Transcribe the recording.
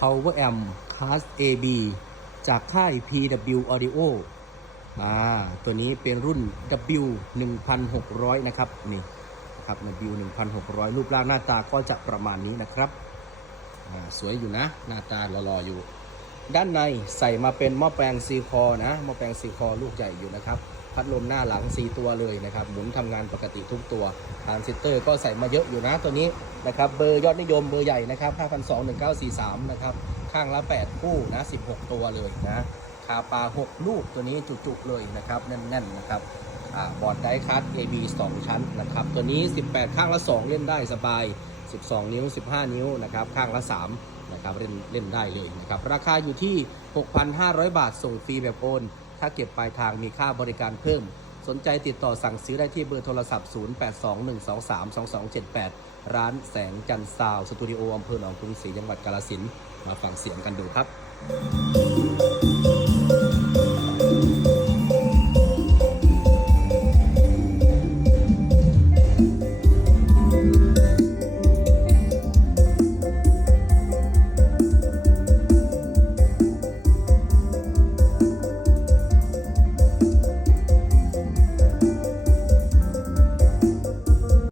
Power Amp Class AB จากค่าย PW Audio อ่าตัวนี้เป็นรุ่น W 1600 นะครับ นี่นะครับ W 1600 รูปร่างหน้าตาก็จะประมาณนี้นะครับ อ่า สวยอยู่นะ หน้าตาหล่อๆอยู่ ด้านในใส่มาเป็นหม้อแปลงซีคอนะหม้อแปลงซีคอลูกใหญ่อยู่นะครับ พัดลมหน้าหลัง 4 ตัวเลยนะครับ หมุนทำงานปกติทุกตัวทรานซิสเตอร์ก็ใส่มาเยอะอยู่นะตัวนี้นะครับ เบอร์ยอดนิยมเบอร์ใหญ่นะครับ5,21943 นะครับ ข้างละ 8 คู่นะ 16 ตัวเลยนะคาปลา 6 ลูกตัวนี้จุกๆเลยนะครับ แน่นๆนะครับอบอร์ดไดคัส AB 2 ชั้นนะครับ ตัวนี้ 18 ข้างละ 2 เล่นได้สบาย 12 นิ้ว 15 นิ้วนะครับ ข้างละ 3 นะครับเล่นเล่นได้เลยนะครับราคาอยู่ที่ 6,500 บาทส่งฟรีแบบโอน ถ้าเก็บปลายทางมีค่าบริการเพิ่ม สนใจติดต่อสั่งซื้อได้ที่เบอร์โทรศัพท์ 0821232278 ร้านแสงจันทร์ซาวสตูดิโออำเภอหนองกรุงศรีจังหวัดกาลสินมาฟังเสียงกันดูครับ